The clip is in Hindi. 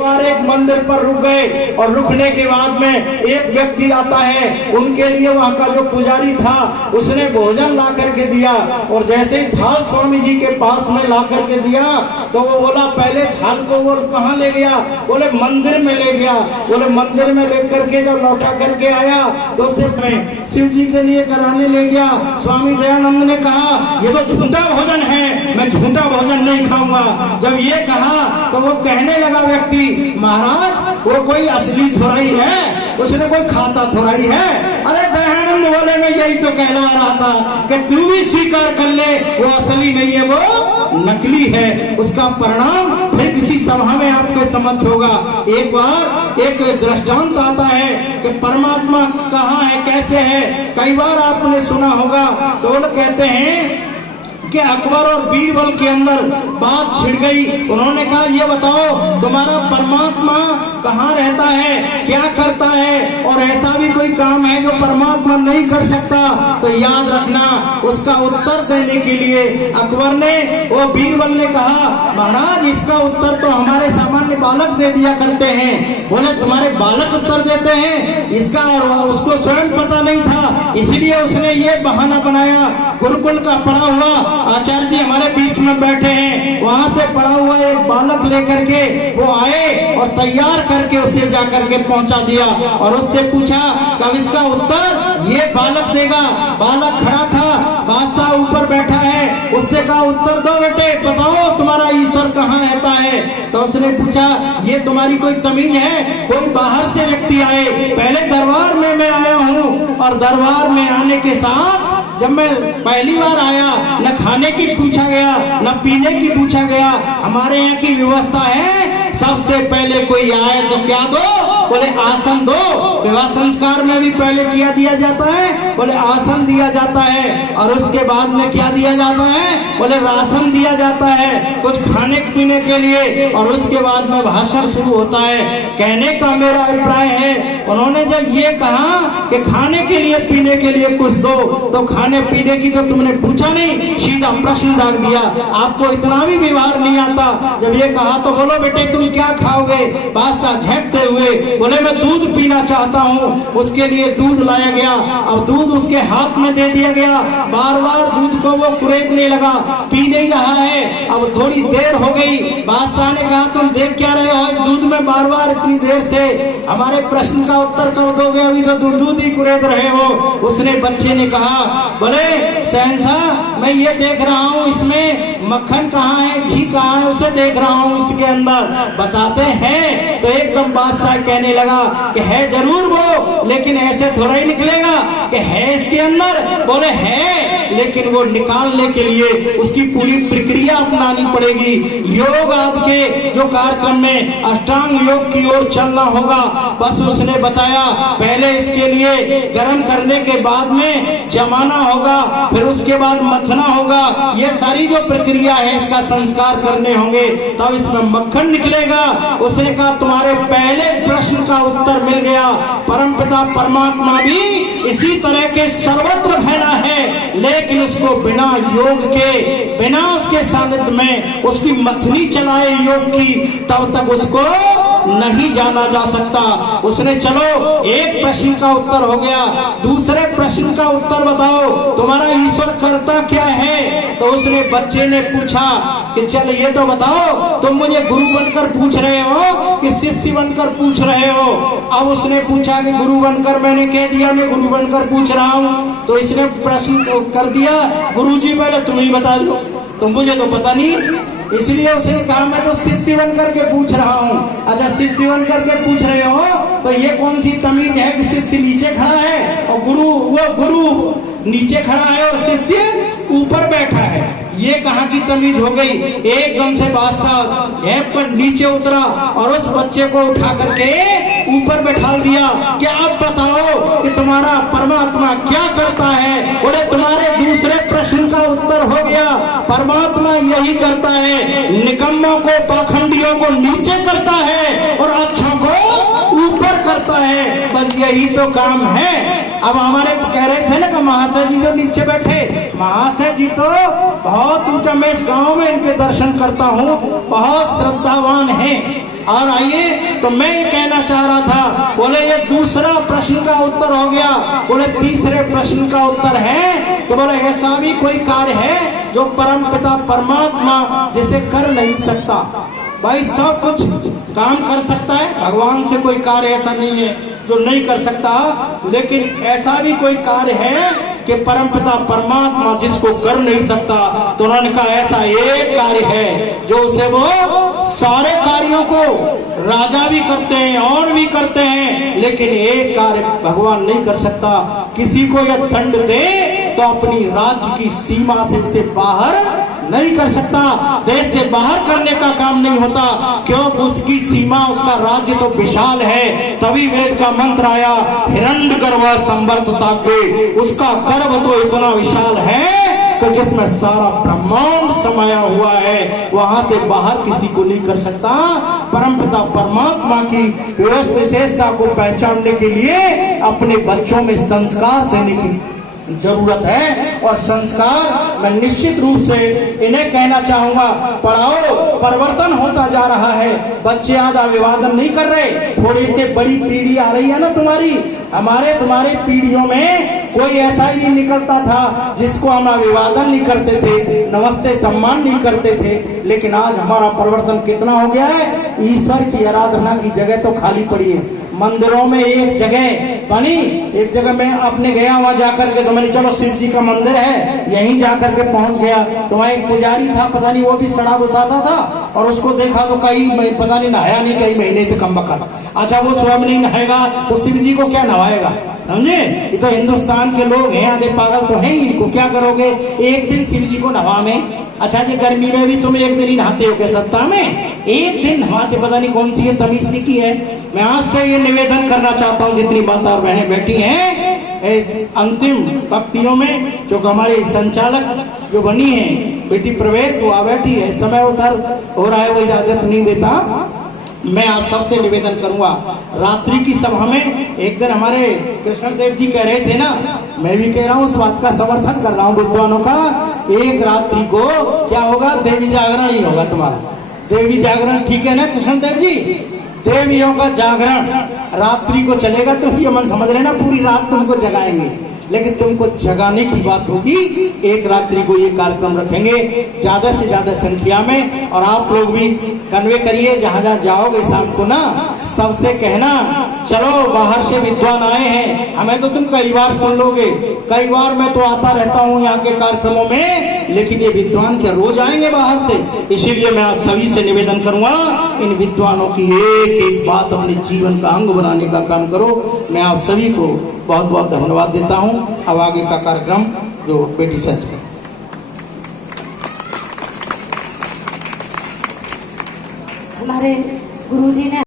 बार एक मंदिर पर रुक गए और रुकने के बाद में एक व्यक्ति आता है, उनके लिए वहाँ का जो पुजारी था उसने भोजन ला करके दिया और जैसे ही थाल स्वामी जी के पास में ला करके दिया तो वो बोला पहले थाल को वो कहाँ ले गया? बोले मंदिर में ले गया। बोले मंदिर में ले करके जब लौटा करके आया तो उसे शिव जी के लिए कराने ले गया। स्वामी दयानंद ने कहा ये तो झूठा भोजन है, मैं झूठा भोजन नहीं खाऊंगा। जब ये कहा तो वो कहने लगा व्यक्ति, महाराज वो कोई असली थोड़ाई है, उसने कोई खाता थोड़ाई है। अरे दयानंद बोले मैं यही तो कहलवा रहा था कि तू भी स्वीकार कर ले वो असली नहीं है, वो नकली है। उसका परिणाम फिर किसी सभा में आपके समक्ष होगा। एक बार एक दृष्टांत आता है कि परमात्मा कहाँ है, कैसे है। कई बार आपने सुना होगा तो वो कहते हैं कि अकबर और बीरबल के अंदर बात छिड़ गई। उन्होंने कहा ये बताओ तुम्हारा परमात्मा कहाँ रहता है, क्या करता है, और ऐसा भी कोई काम है जो परमात्मा नहीं कर सकता? तो याद रखना उसका उत्तर देने के लिए अकबर ने वो बीरबल ने कहा महाराज इसका उत्तर तो हमारे सामान्य बालक दे दिया करते हैं। बोले तुम्हारे बालक उत्तर देते हैं? इसका उसको स्वयं पता नहीं था, इसलिए उसने ये बहाना बनाया। गुरुकुल का पढ़ा हुआ आचार्य जी हमारे बीच में बैठे हैं, वहाँ से पढ़ा हुआ एक बालक लेकर के वो आए और तैयार करके उसे जाकर के पहुंचा दिया और उससे पूछा कब इसका उत्तर ये बालक देगा। बालक खड़ा था, बादशाह ऊपर बैठा है, उससे कहा उत्तर दो बेटे, बताओ तुम्हारा ईश्वर कहाँ रहता है। तो उसने पूछा ये तुम्हारी कोई तमीज है? कोई बाहर से व्यक्ति आए, पहले दरबार में मैं आया हूँ और दरबार में आने के साथ जब मैं पहली बार आया न खाने की पूछा गया न पीने की पूछा गया। हमारे यहाँ की व्यवस्था है सबसे पहले कोई आए तो क्या दो? बोले आसन दो। विवाह संस्कार में भी पहले क्या दिया जाता है? बोले आसन दिया जाता है। और उसके बाद में क्या दिया जाता है? बोले राशन दिया जाता है कुछ खाने पीने के लिए, और उसके बाद में भाषण शुरू होता है। कहने का मेरा अभिप्राय है उन्होंने जब ये कहा कि खाने के लिए पीने के लिए कुछ दो, तो खाने पीने की तो तुमने पूछा नहीं, सीधा प्रश्न डाल दिया। आपको इतना भी व्यवहार नहीं आता। जब ये कहा तो बोलो बेटे तुम क्या खाओगे? बादशाह झेंकते हुए बोले मैं दूध पीना चाहता हूँ। उसके लिए दूध लाया गया, अब दूध उसके हाथ में दे दिया गया। बार बार दूध को वो कुरेदने लगा, पी नहीं रहा है। अब थोड़ी देर हो गई, बादशाह ने कहा तुम देख क्या रहे हो दूध में बार बार इतनी देर से? हमारे प्रश्न का उत्तर कब दोगे? अभी तो तुम दूध ही कुरेद रहे हो। उसने बच्चे ने कहा बोले शहंशाह मैं ये देख रहा हूँ इसमें मक्खन कहाँ है, घी कहाँ है, उसे देख रहा हूँ इसके अंदर। बताते हैं तो एकदम बादशाह कहने लगा कि है जरूर वो, लेकिन ऐसे थोड़ा ही निकलेगा कि है इसके अंदर। बोले है, लेकिन वो निकालने के लिए उसकी पूरी प्रक्रिया अपनानी पड़ेगी। योग आपके जो कार्यक्रम में अष्टांग योग की ओर चलना होगा। बस उसने बताया पहले इसके लिए गर्म करने के बाद में जमाना होगा, फिर उसके बाद मथना होगा। ये सारी जो प्रक्रिया है इसका संस्कार करने होंगे, तब इसमें मक्खन निकलेगा। उसने कहा तुम्हारे पहले प्रश्न का उत्तर मिल गया। परमपिता परमात्मा भी इसी तरह के सर्वत्र फैला है, लेकिन उसको बिना योग के, बिना उसके सानिध्य में उसकी मथनी चलाए योग की, तब तक उसको नहीं जाना जा सकता। उसने चलो एक प्रश्न का उत्तर हो गया, दूसरे प्रश्न का उत्तर बताओ तुम्हारा ईश्वर करता क्या है? तो उसने बच्चे ने पूछा कि चल ये तो बताओ तुम मुझे गुरु बनकर पूछ रहे हो कि शिष्य बनकर पूछ रहे हो? अब उसने पूछा कि गुरु बनकर, मैंने कह दिया मैं गुरु बनकर पूछ रहा हूँ। तो इसने प्रश्न कर दिया गुरुजी पहले तुम ही बता दो, तो मुझे तो पता नहीं, इसलिए उसने कहा मैं तो शिष्य बन करके पूछ रहा हूँ। अच्छा शिष्य बन करके पूछ रहे हो तो ये कौन सी तमीज है कि शिष्य नीचे खड़ा है और गुरु नीचे खड़ा है और शिष्य ऊपर बैठा है? ये कहाँ की तमीज हो गई? एकदम से बादशाह झेप पर नीचे उतरा और उस बच्चे को उठा करके ऊपर बैठा दिया कि अब बताओ कि तुम्हारा परमात्मा क्या करता है? बोले तुम्हारे दूसरे प्रश्न का उत्तर हो गया। परमात्मा यही करता है, निकम्मों को पाखंडियों को नीचे करता है और अच्छों को ऊपर करता है। बस यही तो काम है। अब हमारे कह रहे थे ना कि महाशय जी जो नीचे बैठे, महाशय जी तो बहुत ऊंचा, मैं इस गांव में इनके दर्शन करता हूँ, बहुत श्रद्धावान हैं। और आइए, तो मैं ये कहना चाह रहा था, बोले ये दूसरा प्रश्न का उत्तर हो गया, बोले तीसरे प्रश्न का उत्तर है, तो बोले ऐसा भी कोई कार्य है जो परमपिता परमात्मा जिसे कर नहीं सकता। भाई सब कुछ काम कर सकता है, भगवान से कोई कार्य ऐसा नहीं है जो नहीं कर सकता, लेकिन ऐसा भी कोई कार्य है कि परमपिता परमात्मा जिसको कर नहीं सकता। तो उन्होंने कहा ऐसा एक कार्य है जो उसे वो सारे कार्यों को राजा भी करते हैं और भी करते हैं, लेकिन एक कार्य भगवान नहीं कर सकता। किसी को यह दंड दे तो अपनी राज्य की सीमा से इसे बाहर नहीं कर सकता, देश से बाहर करने का काम नहीं होता, क्यों? उसकी सीमा, उसका राज्य तो विशाल है। तभी वेद का मंत्र आया, हिरण्यगर्भ संवर्तताग्रे, उसका गर्भ तो इतना विशाल है कि जिसमें सारा ब्रह्मांड समाया हुआ है, वहां से बाहर किसी को नहीं कर सकता। परमपिता परमात्मा की विशेषता को पहचानने के लिए अपने बच्चों में संस्कार देने की जरूरत है, और संस्कार मैं निश्चित रूप से इन्हें कहना चाहूंगा, पढ़ाओ, परिवर्तन होता जा रहा है। बच्चे आज अभिवादन नहीं कर रहे, थोड़ी से बड़ी पीढ़ी आ रही है ना तुम्हारी, तुम्हारे पीढ़ियों में कोई ऐसा ही नहीं निकलता था जिसको हम अभिवादन नहीं करते थे, नमस्ते सम्मान नहीं करते थे। लेकिन आज हमारा परिवर्तन कितना हो गया है, ईश्वर की आराधना की जगह तो खाली पड़ी है। मंदिरों में एक जगह मैं अपने गया, वहां जाकर के तो मैंने चलो शिव जी का मंदिर है, यहीं जाकर के पहुंच गया, तो वहां एक पुजारी था, पता नहीं वो भी सड़ा घुसाता था, और उसको देखा तो कई पता नहीं नहाया नहीं, कई महीने तक कम बका। अच्छा वो स्वयं नहीं नहाएगा तो शिव जी को क्या नहाएगा, समझे? ये तो हिंदुस्तान के लोग हैं, आधे पागल तो हैं, इनको क्या करोगे? एक दिन शिव जी को नहा में, अच्छा जी गर्मी में भी तुम एक दिन ही नहाते हो क्या? सप्ताह में एक दिन नहाते, पता नहीं कौन सी ये तमीज सीखी है। मैं आपसे ये निवेदन करना चाहता हूँ, जितनी माता और बहनें बैठी हैं, अंतिम पंक्तियों में जो हमारे संचालक जो बनी है बेटी प्रवेश, वो बैठी है, समय उधर हो रहा है, वो इजाजत नहीं देता। मैं आप सबसे निवेदन करूंगा, रात्रि की सभा में एक दिन हमारे कृष्ण देव जी कह रहे थे ना, मैं भी कह रहा हूँ, उस बात का समर्थन कर रहा हूँ विद्वानों का, एक रात्रि को क्या होगा, देवी जागरण ही होगा तुम्हारा, देवी जागरण, ठीक है ना कृष्ण देव जी? देवियों का जागरण रात्रि को चलेगा, तो ये मन समझ लेना पूरी रात तुमको जगाएंगे, लेकिन तुमको जगाने की बात होगी, एक रात्रि को ये कार्यक्रम रखेंगे ज्यादा से ज्यादा संख्या में, और आप लोग भी कन्वे करिए, जहां जहां जाओगे शाम को ना, सबसे कहना चलो बाहर से विद्वान आए हैं, हमें तो तुम कई बार सुन लोगे, कई बार मैं तो आता रहता हूँ यहाँ के कार्यक्रमों में, लेकिन ये विद्वान क्या रोज आएंगे बाहर से? इसीलिए मैं आप सभी से निवेदन करूंगा, इन विद्वानों की एक एक बात अपने जीवन का अंग बनाने का काम करो। मैं आप सभी को बहुत बहुत धन्यवाद देता हूँ। अब आगे का कार्यक्रम जो बेटी सच हमारे गुरुजी ने